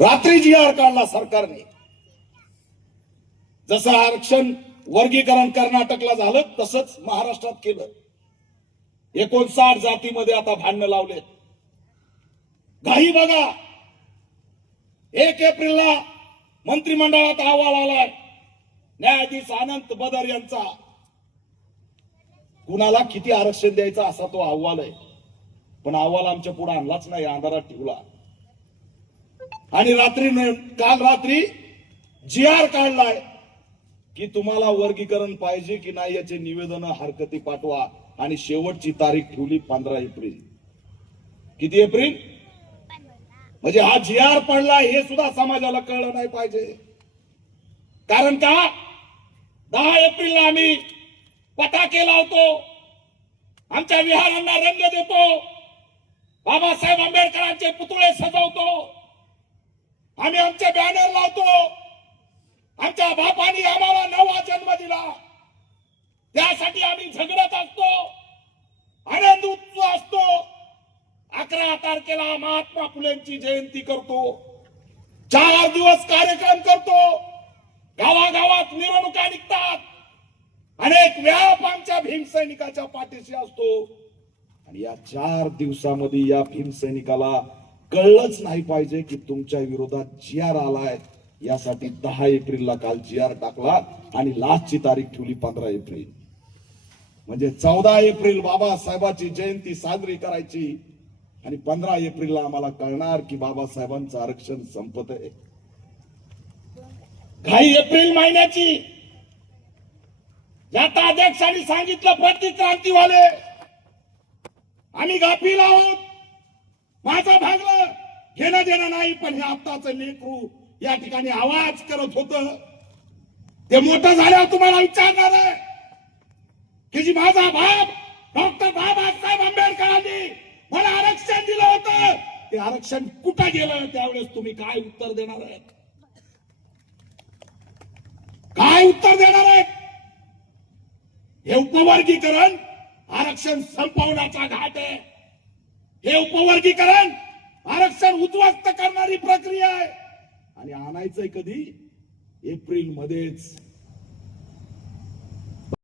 रात्री जी आर काढला सरकारने, जसं आरक्षण वर्गीकरण कर्नाटकला झालं तसंच महाराष्ट्रात केलं. 59 जातीमध्ये आता भांडणं लावले. घाई बघा, 1 एप्रिलला मंत्रिमंडळात अहवाल आलाय न्यायाधीश अनंत बदर यांचा. कुणाला किती आरक्षण द्यायचं असा तो अहवाल आहे, पण अहवाल आमच्या पुढे आणलाच नाही, अंधारात ठेवला. आणि काल रात्री जी आर काढलाय की तुम्हाला वर्गीकरण पाहिजे की नाही याचे निवेदन हरकती पाठवा, आणि शेवटची तारीख ठेवली 15 एप्रिल. किती एप्रिल? म्हणजे हा जी आर पडला हे सुद्धा समाजाला कळलं नाही पाहिजे. कारण का 10 एप्रिलला आम्ही पताके लावतो, आमच्या विहारांना रंग देतो, बाबासाहेब आंबेडकरांचे पुतळे सजवतो, आम्ही आमचे बॅनर लावतो. आमच्या बापांनी आम्हाला 9वा जन्म दिला, त्यासाठी आम्ही झगडत असतो, आनंद उत्सव असतो. 11 तारखेला महात्मा फुलेंची जयंती करतो, 4 दिवस कार्यक्रम करतो, गावागावात मिरवणुका निघतात, अनेक व्याप आमच्या भीमसैनिकाच्या पाठीशी असतो. आणि या 4 दिवसामध्ये या भीमसैनिकाला कळलंच नाही पाहिजे की तुमच्या विरोधात जी आर आलाय. यासाठी 10 एप्रिलला काल जी आर टाकला आणि लास्टची तारीख ठेवली 15 एप्रिल. म्हणजे 14 एप्रिल बाबासाहेबांची जयंती साजरी करायची आणि 15 एप्रिलला आम्हाला कळणार की बाबासाहेबांचं आरक्षण संपत आहे. घाई एप्रिल महिन्याची. ज्याता अध्यक्षांनी सांगितलं प्रतिक्रांतीवाले, आम्ही गाफील आहोत, माझं भागलं, घेणं देणं नाही. पण हे आत्ताचं लेकरू या ठिकाणी आवाज करत होत, ते मोठं झाल्यावर तुम्हाला विचारणार आहे की जी माझा बाप डॉक्टर बाबासाहेब आंबेडकरांनी मला आरक्षण दिलं होतं, ते आरक्षण कुठं गेलं, त्यावेळेस तुम्ही काय उत्तर देणार आहे? काय उत्तर देणार आहेत? हे उपवर्गीकरण आरक्षण संपवण्याचा घाट आहे. हे उपवर्गीकरण आरक्षण उद्ध्वस्त करणारी प्रक्रिया आहे. आणि आणायचंय कधी? एप्रिल मध्येच.